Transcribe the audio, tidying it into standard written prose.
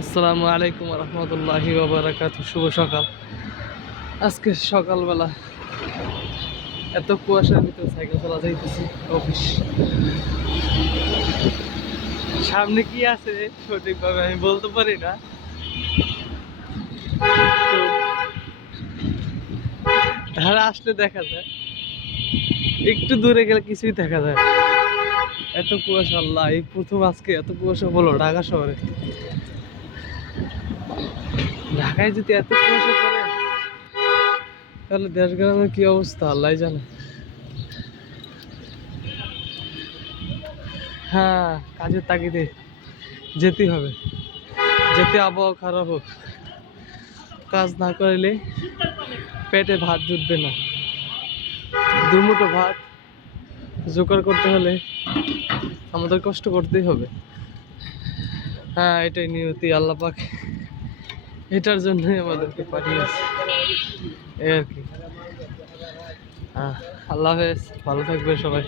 আসসালামু আলাইকুম রহমতুল্লাহি ওয়াবারাকাতুহু। শুভ সকাল। আজকে সকালবেলা এত কুয়াশার ভিতরে সাইকেল চালা যাইতেছি অফিস। সামনে কি আছে সঠিকভাবে আমি বলতে পারি না, তো ধারে আসলে দেখা যায়, একটু দূরে গেলে কিছুই দেখা যায় না। এত কুয়াশা, আল্লাহ, এই প্রথম আজকে এত কুয়াশা হলো ঢাকা শহরে। ঢাকায় যদি এত কুয়াশা পড়ে তাহলে দেশ গ্রামের কি অবস্থা আল্লাহ জানে। হ্যাঁ, কাজের তাগিদে যেতেই হবে, যেতে আবহাওয়া খারাপ হোক, কাজ না করলে পেটে ভাত জুটবে না। দুমুঠো ভাত জোগাড় করতে হলে আমাদের কষ্ট করতেই হবে। হ্যাঁ, এটাই নিয়তি, আল্লাহ পাক এটার জন্যই আমাদেরকে পাঠিয়েছে, এই আর কি। হ্যাঁ, আল্লাহ হাফেজ, ভালো থাকবে সবাই।